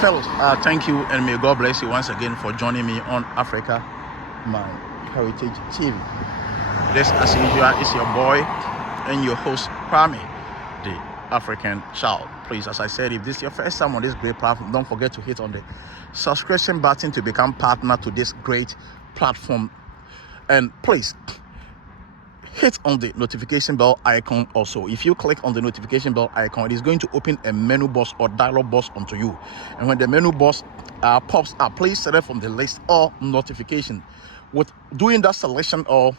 Fellows, thank you and may God bless you once again for joining me on Africa, my Heritage TV. This, as usual, is your boy and your host, Kwame, the African Child. Please, as I said, if this is your first time on this great platform, don't forget to hit on the subscription button to become partner to this great platform. And please, hit on the notification bell icon also. If you click on the notification bell icon, it is going to open a menu box or dialog box onto you. And when the menu box pops up, please select from the list or notification. With doing that selection or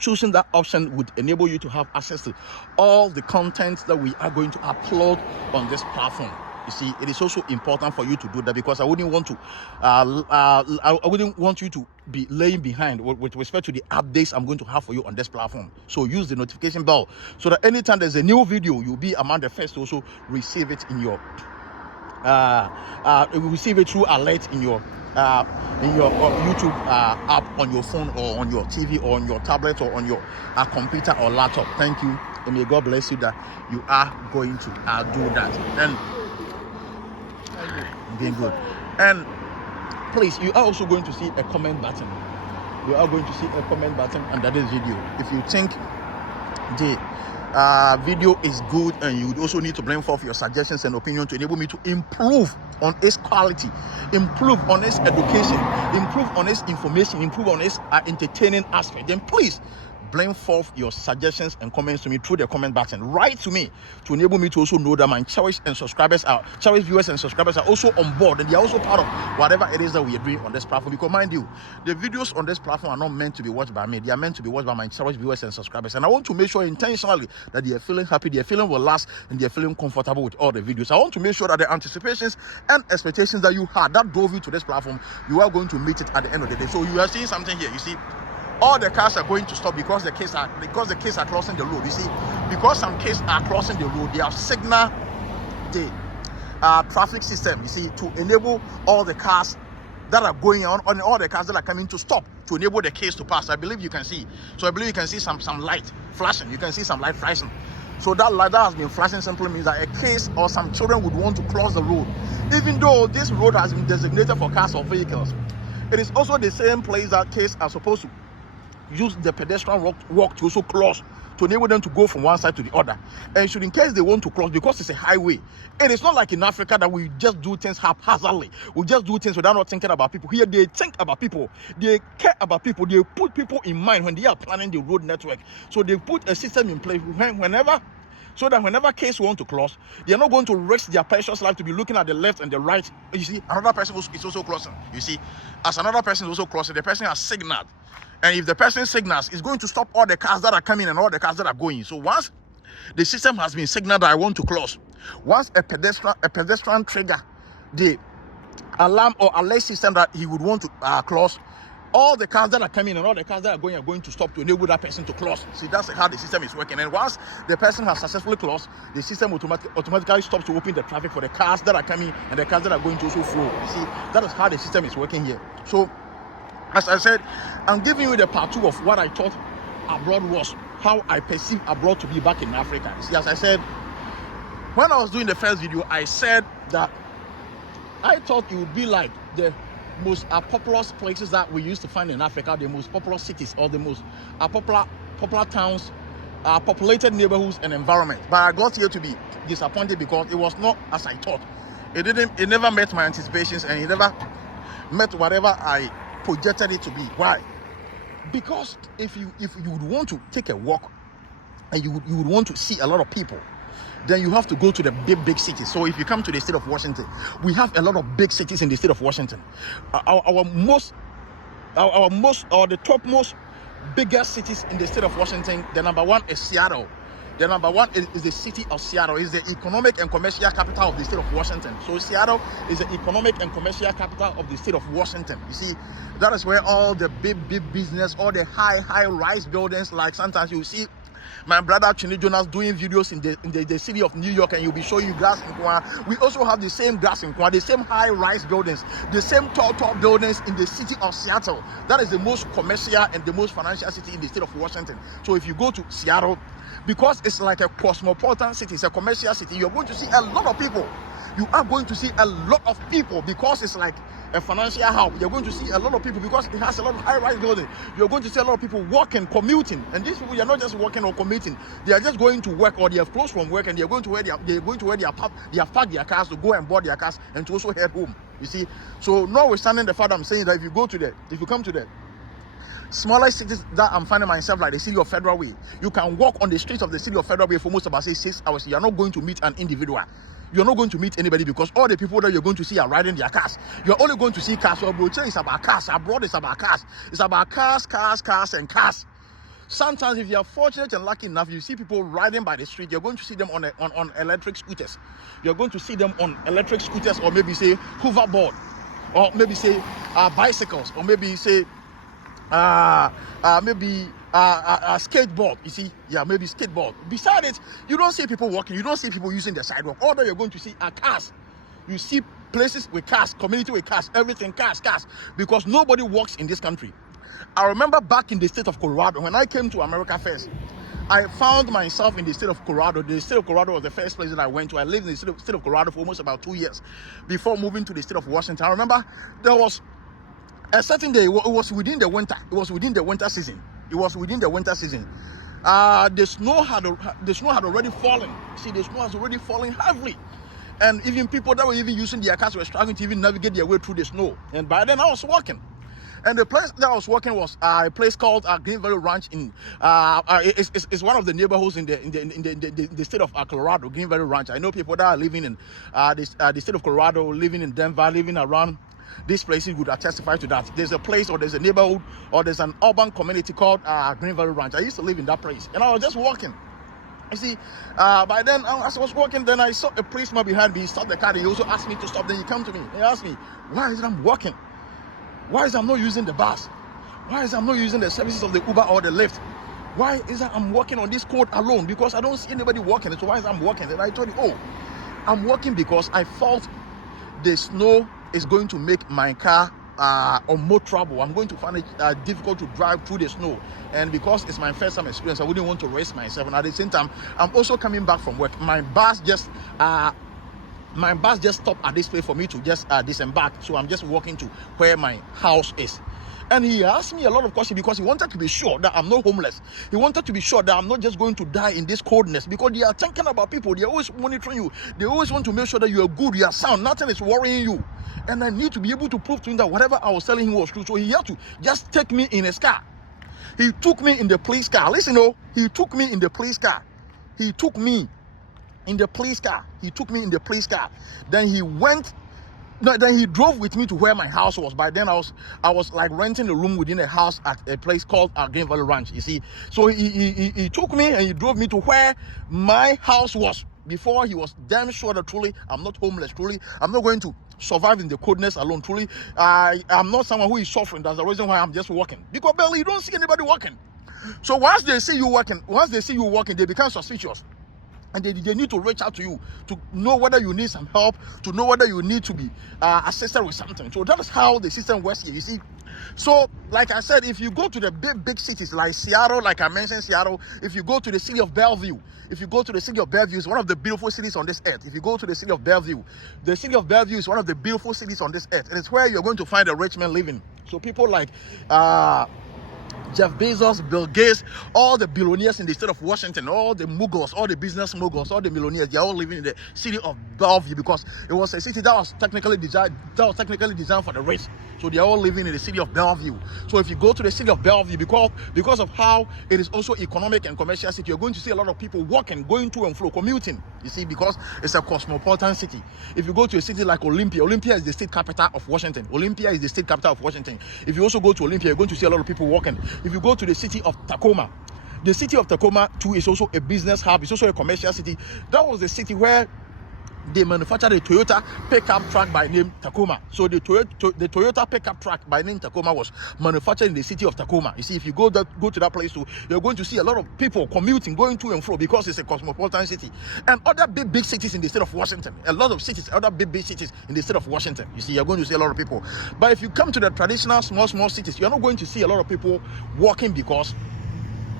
choosing that option would enable you to have access to all the content that we are going to upload on this platform. You see, it is also important for you to do that because I wouldn't want to, I wouldn't want you to be laying behind with respect to the updates I'm going to have for you on this platform. So use the notification bell so that anytime there's a new video, you'll be among the first to also receive it in your, receive it through alert in your YouTube app on your phone or on your TV or on your tablet or on your computer or laptop. Thank you, and may God bless you that you are going to do that. And being good. And please, you are also going to see a comment button. You are going to see a comment button under this video. If you think the video is good and you would also need to bring forth your suggestions and opinion to enable me to improve on its quality, improve on its education, improve on its information, improve on its entertaining aspect, then please bring forth your suggestions and comments to me through the comment button. Write to me to enable me to also know that my cherished viewers and subscribers are also on board and they are also part of whatever it is that we are doing on this platform. Because mind you, the videos on this platform are not meant to be watched by me. They are meant to be watched by my cherished viewers and subscribers. And I want to make sure intentionally that they are feeling happy, they are feeling relaxed, and they are feeling comfortable with all the videos. I want to make sure that the anticipations and expectations that you had that drove you to this platform, you are going to meet it at the end of the day. So you are seeing something here. You see, all the cars are going to stop because the cars are crossing the road. You see, because some cars are crossing the road, they have signaled the traffic system. You see, to enable all the cars that are going on all the cars that are coming to stop, to enable the cars to pass. I believe you can see. So I believe you can see some light flashing. You can see some light flashing. So that light that has been flashing simply means that a case or some children would want to cross the road, even though this road has been designated for cars or vehicles. It is also the same place that cars are supposed to use the pedestrian walk to also cross, to enable them to go from one side to the other. And should in case they want to cross, because it's a highway, it is not like in Africa that we just do things haphazardly. We just do things without not thinking about people. Here they think about people, they care about people, they put people in mind when they are planning the road network. So they put a system in place so that whenever case want to cross, they are not going to risk their precious life to be looking at the left and the right. You see, another person is also crossing. You see, as another person is also crossing, the person has signaled. And if the person signals, it's going to stop all the cars that are coming and all the cars that are going. So once the system has been signaled that I want to cross, once a pedestrian trigger the alarm or alert system that he would want to cross, all the cars that are coming and all the cars that are going to stop to enable that person to cross. See, that's how the system is working. And once the person has successfully crossed, the system automatically stops to open the traffic for the cars that are coming and the cars that are going to also flow. You see, that is how the system is working here. So, as I said, I'm giving you the part 2 of what I thought abroad was, how I perceive abroad to be back in Africa. See, as I said, when I was doing the first video, I said that I thought it would be like the most populous places that we used to find in Africa, the most populous cities or the most popular towns, populated neighborhoods and environment. But I got here to be disappointed because it was not as I thought. It never met my anticipations and it never met whatever I projected it to be. Why? Because if you would want to take a walk and you would want to see a lot of people, then you have to go to the big cities. So if you come to the state of Washington, we have a lot of big cities in the state of Washington. The topmost biggest cities in the state of Washington, the number one is Seattle. The number one is the city of Seattle. It's the economic and commercial capital of the state of Washington. So Seattle is the economic and commercial capital of the state of Washington. You see, that is where all the big business, all the high rise buildings, like sometimes you see my brother Chini Jonas doing videos in the city of New York, and he'll be showing you grass in Nkwa. We also have the same grass in Nkwa, the same high-rise buildings, the same tall buildings in the city of Seattle. That is the most commercial and the most financial city in the state of Washington. So if you go to Seattle, because it's like a cosmopolitan city, it's a commercial city, you're going to see a lot of people. You are going to see a lot of people because it's like a financial hub. You're going to see a lot of people because it has a lot of high-rise buildings. You're going to see a lot of people walking, commuting, and these people, you're not just walking or commuting. They are just going to work, or they have closed from work, and they're going to where they have parked their cars to go and board their cars and to also head home. You see, so notwithstanding the fact I'm saying that if you come to the smaller cities that I'm finding myself, like the city of Federal Way, you can walk on the streets of the city of Federal Way for almost about 6 hours. You're not going to meet an individual. You're not going to meet anybody because all the people that you're going to see are riding their cars. You're only going to see cars. So abroad it's about cars. Abroad it's about cars. It's about cars, and cars. Sometimes if you're fortunate and lucky enough, you see people riding by the street. You're going to see them on electric scooters. You're going to see them on electric scooters, or maybe say hoverboard, or maybe say bicycles, or maybe say skateboard. You see, maybe skateboard. Besides it, you don't see people walking. You don't see people using the sidewalk. All that you're going to see are cars. You see places with cars, community with cars, everything cars, because nobody walks in this country. I remember back in the state of Colorado, when I came to America first, I found myself in the state of Colorado. The state of Colorado was the first place that I went to. I lived in the state of Colorado for almost about 2 years before moving to the state of Washington. I remember there was a certain day. It was within the winter. It was within the winter season. The snow had already fallen. See, the snow has already fallen heavily, and even people that were even using their cars were struggling to even navigate their way through the snow. And by then I was walking, and the place that I was walking was a place called Green Valley Ranch. It's one of the neighborhoods in the state of Colorado. Green Valley Ranch. I know people that are living in the state of Colorado, living in Denver, living around these places would testify to that. There's a place, or there's a neighborhood, or there's an urban community called Green Valley Ranch. I used to live in that place, and I was just walking. You see, by then, as I was walking, then I saw a policeman behind me. He stopped the car, and he also asked me to stop. Then he came to me. He asked me, why is it I'm walking? Why is it I'm not using the bus? Why is it I'm not using the services of the Uber or the Lyft? Why is it I'm walking on this code alone? Because I don't see anybody walking. So why is it I'm walking? And I told him, I'm walking because I felt the snow is going to make my car more trouble. I'm going to find it difficult to drive through the snow, and because it's my first time experience, I wouldn't want to risk myself. And at the same time, I'm also coming back from work. My bus just stopped at this place for me to just disembark, so I'm just walking to where my house is. And he asked me a lot of questions because he wanted to be sure that I'm not homeless. He wanted to be sure that I'm not just going to die in this coldness, because they are thinking about people. They are always monitoring you. They always want to make sure that you are good, you are sound, nothing is worrying you. And I need to be able to prove to him that whatever I was telling him was true. So he had to just take me in his car. He took me in the police car. Listen, he took me in the police car. He took me in the police car. Then he went. No, then he drove with me to where my house was. By then I was like renting a room within a house at a place called Green Valley Ranch. You see, so he took me and he drove me to where my house was. Before, he was damn sure that truly I'm not homeless. Truly, I'm not going to survive in the coldness alone. Truly, I'm not someone who is suffering. That's the reason why I'm just walking. Because barely you don't see anybody walking. So once they see you walking, they become suspicious. And they need to reach out to you to know whether you need some help, to know whether you need to be assisted with something. So that is how the system works here, you see. So, like I said, if you go to the big cities like Seattle, like I mentioned Seattle, if you go to the city of Bellevue, it's one of the beautiful cities on this earth. If you go to the city of Bellevue is one of the beautiful cities on this earth. And it's where you're going to find a rich man living. So people like Jeff Bezos, Bill Gates, all the billionaires in the state of Washington, all the moguls, all the business moguls, all the millionaires, they're all living in the city of Bellevue, because it was a city that was technically designed for the rich. So they're all living in the city of Bellevue. So if you go to the city of Bellevue, because of how it is also economic and commercial city, you're going to see a lot of people walking, going to and fro, commuting. You see, because it's a cosmopolitan city. If you go to a city like Olympia is the state capital of Washington. If you also go to Olympia, you're going to see a lot of people walking. If you go to the city of Tacoma, too is also a business hub. It's also a commercial city. That was the city where they manufactured a Toyota pickup truck by name Tacoma. So the Toyota pickup truck by name Tacoma was manufactured in the city of Tacoma. You see, if you go to that place too, you're going to see a lot of people commuting, going to and fro, because it's a cosmopolitan city. And other big cities in the state of Washington, a lot of cities, other big cities in the state of Washington, you see, you're going to see a lot of people. But if you come to the traditional small cities, you're not going to see a lot of people walking, because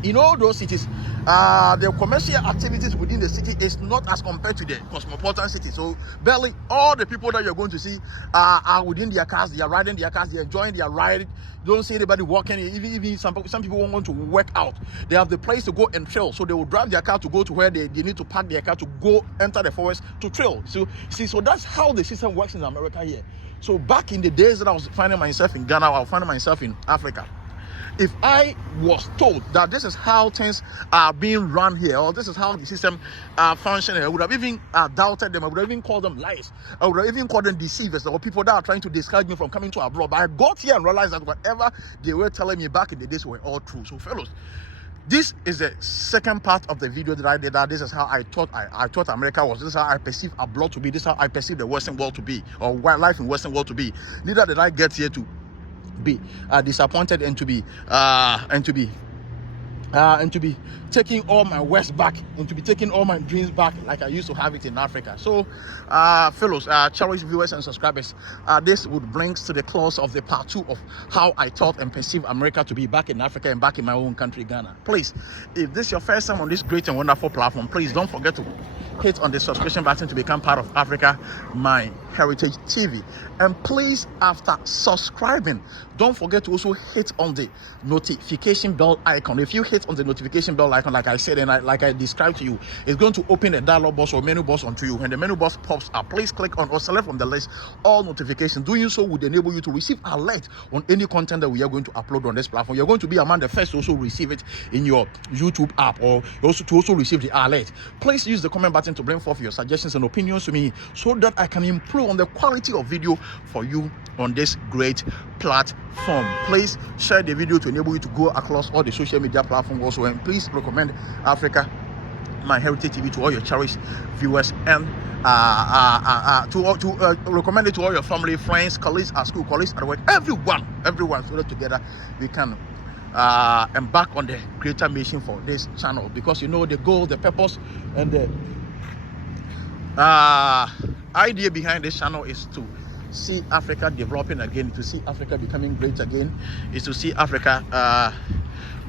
in all those cities, the commercial activities within the city is not as compared to the cosmopolitan city. So barely all the people that you're going to see are within their cars. They are riding their cars. They are enjoying their ride. You don't see anybody walking. Even some people won't want to work out. They have the place to go and trail. So they will drive their car to go to where they need to park their car to go enter the forest to trail. So see, so that's how the system works in America here. So back in the days that I was finding myself in Ghana, I was finding myself in Africa, if I was told that this is how things are being run here, or this is how the system functions, I would have even doubted them. I would have even called them lies. I would have even called them deceivers, or people that are trying to discourage me from coming to abroad. But I got here and realized that whatever they were telling me back in the days were all true. So fellows, this is the second part of the video that I did. That this is how I thought America was. This is how I perceive abroad to be. This is how I perceive the Western world to be, or life in Western world to be. Neither did I get here to be disappointed and to be taking all my West back, and to be taking all my dreams back like I used to have it in Africa. So fellows, cherished viewers and subscribers, this would bring to the close of the part 2 of how I thought and perceived America to be back in Africa and back in my own country, Ghana. Please, if this is your first time on this great and wonderful platform, please don't forget to hit on the subscription button to become part of Africa My Heritage TV. And please, after subscribing, don't forget to also hit on the notification bell icon. If you hit on the notification bell icon, like I said and like I described to you, it's going to open a dialog box or menu box onto you. When the menu box pops up, please click on or select from the list all notifications. Doing so would enable you to receive alert on any content that we are going to upload on this platform. You're going to be among the first to also receive it in your YouTube app, or also receive the alert. Please use the comment button to bring forth your suggestions and opinions to me, so that I can improve on the quality of video for you on this great platform. Please share the video to enable you to go across all the social media platforms also, and please recommend Africa My Heritage TV to all your cherished viewers, and to recommend it to all your family, friends, colleagues at school, colleagues at work, everyone, so that together we can embark on the greater mission for this channel. Because you know, the goal, the purpose, and the idea behind this channel is to see Africa developing again, to see Africa becoming great again, is to see Africa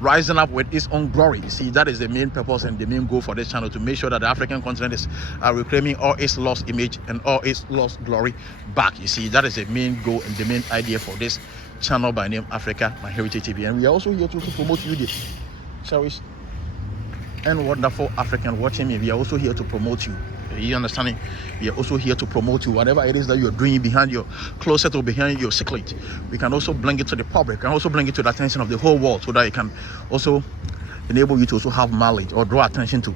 rising up with its own glory. You see, that is the main purpose and the main goal for this channel, to make sure that the African continent is reclaiming all its lost image and all its lost glory back. You see, that is the main goal and the main idea for this channel by name Africa My Heritage TV. And we are also here to promote you, the cherished and wonderful African watching me. We are also here to promote you. You understanding? We are also here to promote you. Whatever it is that you're doing behind your closet or behind your secret, we can also bring it to the public, and also bring it to the attention of the whole world, so that it can also enable you to also have knowledge or draw attention to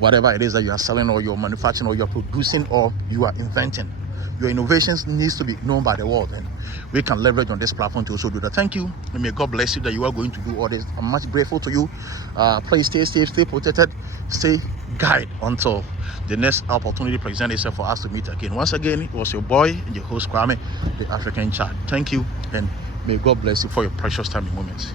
whatever it is that you are selling, or you're manufacturing, or you're producing, or you are inventing. Your innovations needs to be known by the world, and we can leverage on this platform to also do that. Thank you, and may God bless you that you are going to do all this. I'm much grateful to you. Please stay safe, stay protected, stay guided until the next opportunity presents itself for us to meet again. Once again, it was your boy and your host, Kwame, the African Child. Thank you, and may God bless you for your precious time and moments.